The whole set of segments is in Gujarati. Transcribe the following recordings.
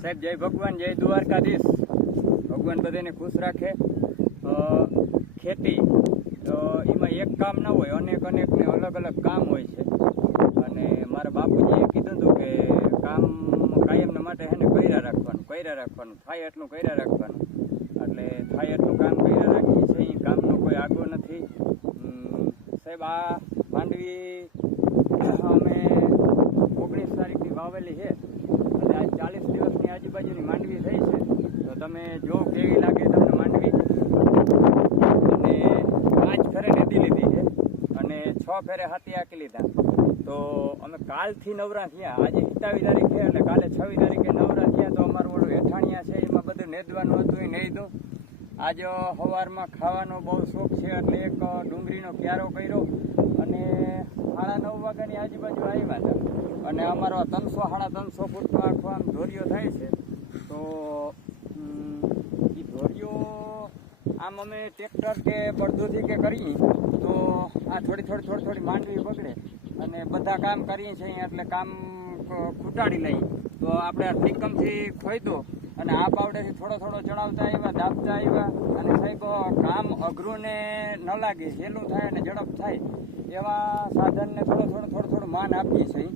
સાહેબ, જય ભગવાન, જય દ્વારકાધીશ. ભગવાન બધાને ખુશ રાખે. ખેતી એમાં એક કામ ના હોય, અનેક અનેક ને અલગ અલગ કામ હોય છે. અને મારા બાપુજીએ કીધું હતું કે કામ કાયમના માટે હેને કર્યા રાખવાનું કર્યા રાખવાનું, થાય એટલું કર્યા રાખવાનું. એટલે થાય એટલું કામ કર્યા રાખીએ છીએ, કામનો કોઈ આગો નથી. સાહેબ, આ માંડવી અમે ઓગણીસ તારીખની વાવેલી છે એટલે આજ ચાલીસ દિવસની આજુબાજુની માંડવી થઈ છે તો તમે જો કેવી લાગે તમને માંડવી? અને પાંચ ફેરે નદી લીધી છે અને છ ફેરે હાથી આંકી લીધા. તો અમે કાલથી નવરા થયા. આજે સત્તાવીસ તારીખ એટલે કાલે છવ્વીસ તારીખે નવરા થયા. તો અમારું ઓલું હેઠાણિયા છે, એમાં બધું નેદવાનું હતું, એ નહીં દો આજે સવારમાં ખાવાનો બહુ શોખ છે, એટલે એક ડુંગળીનો ક્યારો કર્યો અને સાડા નવ વાગ્યાની આજુબાજુ આવ્યા હતા. અને અમારો ત્રણસો, સાડા ત્રણસો ફૂટનો આખો આમ ધોરિયો થાય છે. તો આમ અમે ટ્રેક્ટર કે બળદોથી કે કરીએ તો આ થોડી થોડી થોડી થોડી માંડવી બગડે. અને બધા કામ કરીએ છીએ એટલે કામ ખૂટાડી લઈએ. તો આપણે આ ખોઈ અને આ પાવડેથી થોડો થોડો ચડાવતા આવ્યા, દાબતા આવ્યા. અને સાહેબ, કામ અઘરું ને ન લાગે સહેલું થાય અને ઝડપ થાય, એવા સાધનને થોડો થોડો થોડું થોડું માન આપીએ છીએ.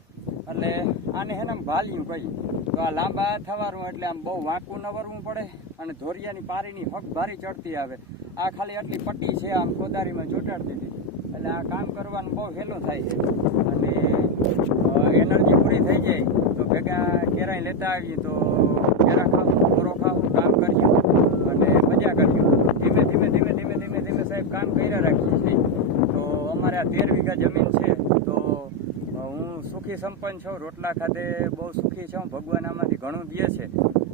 એટલે આને હેને ભાલ્યું કહી તો આ લાંબા થવાનું એટલે આમ બહુ વાંકું ન વરવું પડે અને ધોરિયાની પારીની હક ભારી ચડતી આવે. આ ખાલી આટલી પટ્ટી છે, આમ કોદારીમાં ચોંટાડી હતી એટલે આ કામ કરવાનું બહુ વહેલો થાય છે. અને એનર્જી પૂરી થઈ જાય. તો ભેગા કેરાય લેતા આવીએ તો કેરા ખાવું બોરો ખાવું, કામ કર્યું અને મજા કર્યું ધીમે ધીમે ધીમે ધીમે ધીમે ધીમે સાહેબ કામ કર્યા રાખીએ. છીએ તો અમારે આ તેર વીઘા જમીન છે. સુખી સંપન્ન છું, રોટલા ખાતે બહુ સુખી છું, ભગવાન આમાંથી ઘણું દે છે.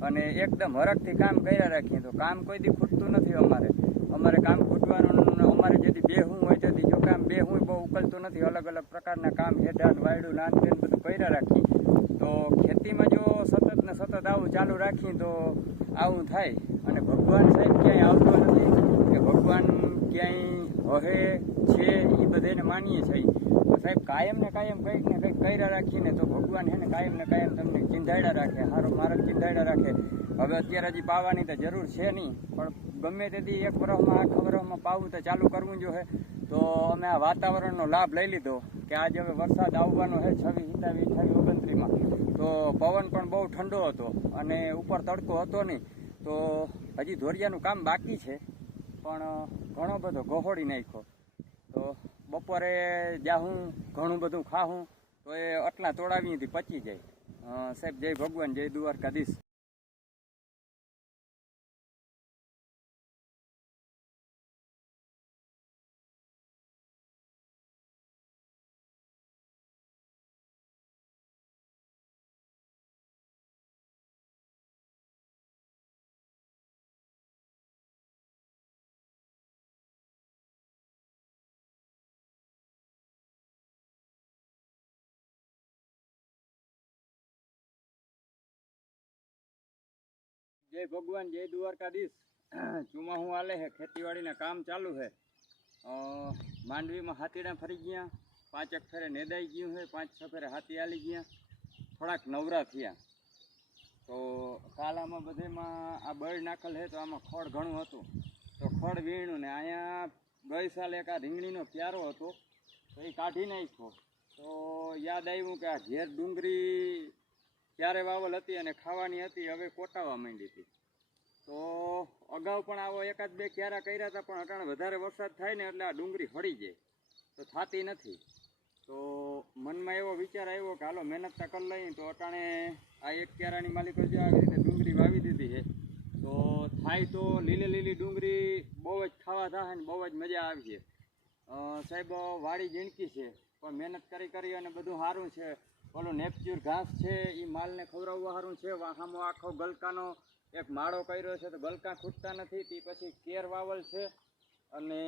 અને એકદમ હરખથી કામ કર્યા રાખીએ તો કામ કોઈ દી ખૂટતું નથી અમારે. અમારે કામ ખૂટવાનું અમારે જેથી બે હું હોય તેથી જો કામ બે હું બહુ ઉકલતું નથી, અલગ અલગ પ્રકારના કામ હેઠાણ વાયડું, નાન તેન બધું કર્યા રાખીએ. તો ખેતીમાં જો સતત ને સતત આવું ચાલુ રાખીએ તો આવું થાય. અને ભગવાન સાહેબ ક્યાંય આવતો નથી કે ભગવાન ક્યાંય હહે છે, એ બધાને માનીએ છીએ. સાહેબ, કાયમ ને કાયમ કંઈક ને કંઈક કર્યા રાખીએ ને તો ભગવાન હે ને કાયમ ને કાયમ તમને ચિંધાડ્યા રાખે સારું મારા ચિંધાડ્યા રાખે. હવે અત્યારે હજી પાવાની તો જરૂર છે નહીં, પણ ગમે તેથી એક વર્ષમાં આઠ વર્ષમાં પાવું તો ચાલુ કરવું જોઈએ તો અમે આ વાતાવરણનો લાભ લઈ લીધો કે આજે હવે વરસાદ આવવાનો છે છવ્વીસ સત્તાવીસ અઠાવીસ ઓગણત્રીસમાં. તો પવન પણ બહુ ઠંડો હતો અને ઉપર તડકો હતો નહીં. તો હજી ધોરિયાનું કામ બાકી છે, પણ ઘણો બધો ગહોળી નાખ્યો. તો બપોરે જાહું, ઘણું બધું ખાહું, તો એ આટલા તોડાવીથી પચી જાય. સાહેબ, જય ભગવાન, જય દ્વારકાધીશ. જય ભગવાન, જય દ્વારકાધીશ. ચોમાહું હાલે છે ખેતીવાડીના કામ ચાલુ છે માંડવીમાં હાથીડા ફરી ગયા, પાંચેક ફેરે નેદાઈ ગયું છે પાંચ છ ફેરે હાથી હાલી ગયા. થોડાક નવરા થયા. તો કાલ આમાં બધેમાં આ બળ નાખેલ છે તો આમાં ખોડ ઘણું હતું. તો ખોડ વીણું ને અહીંયા ગઈ સાલ એક આ રીંગણીનો પ્યારો હતો, તો એ કાઢી નાખ્યો. તો યાદ આવ્યું કે આ ઘેર ડુંગળી ક્યારે વાવલ હતી અને ખાવાની હતી, હવે કોટાવા માંડી હતી. તો અગાઉ પણ આવો એકાદ બે ક્યારા કર્યા હતા, પણ અટાણે વધારે વરસાદ થાય ને એટલે આ ડુંગળી હળી જાય. તો થાતી નથી. તો મનમાં એવો વિચાર આવ્યો કે હાલો મહેનત તો કરી લઈએ, તો અટાણે આ એક ક્યારાની માલિકો જે આવી રીતે ડુંગળી વાવી દીધી છે. તો થાય તો લીલી લીલી ડુંગળી બહુ જ ખાવા થાય ને બહુ જ મજા આવી છે. સાહેબ, વાડી ઝીણકી છે, પણ મહેનત કરી કરી અને બધું સારું છે. ઓલું નેપચ્યુર ઘાસ છે એ માલને ખવડાવવા સારું છે, વાહામાં આખો ગલકાનો એક માળો કર્યો છે, તો ગલકા ખૂટતા નથી, તે પછી કેર વાવલ છે, અને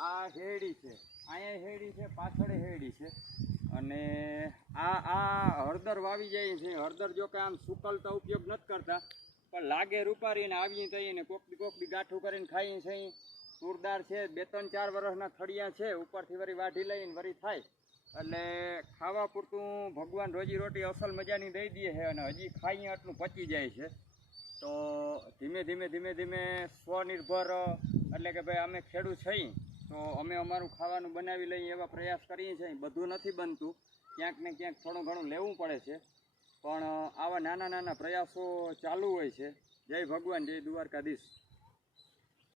આ હેડી છે અહીંયા હેડી છે, પાછળ હેડી છે, અને આ આ હળદર વાવી જાય છે, હળદર જો કે આમ સુકલતા ઉપયોગ નથી કરતા, પણ લાગે રૂપારીને આવીએ તઈને કોકડી કોકડી ગાંઠું કરીને ખાઈએ છે તુરદાર છે, બે ત્રણ ચાર વર્ષના થળિયા છે, ઉપરથી વરી વાઢી લઈને વરી થાય એટલે ખાવા પૂરતું ભગવાન રોજી રોટી અસલ મજાની દઈ દે છે અને હજી ખાઈએ આટલું પચી જાય છે. તો ધીમે ધીમે ધીમે ધીમે સ્વનિર્ભર, એટલે કે ભાઈ અમે ખેડૂત છીએ તો અમે અમારું ખાવાનું બનાવી લઈએ એવા પ્રયાસ કરીએ છીએ. બધું નથી બનતું. ક્યાંક ને ક્યાંક થોડું ઘણું લેવું પડે છે. પણ આવા નાના નાના પ્રયાસો ચાલુ હોય છે. જય ભગવાન, જય દ્વારકાધીશ.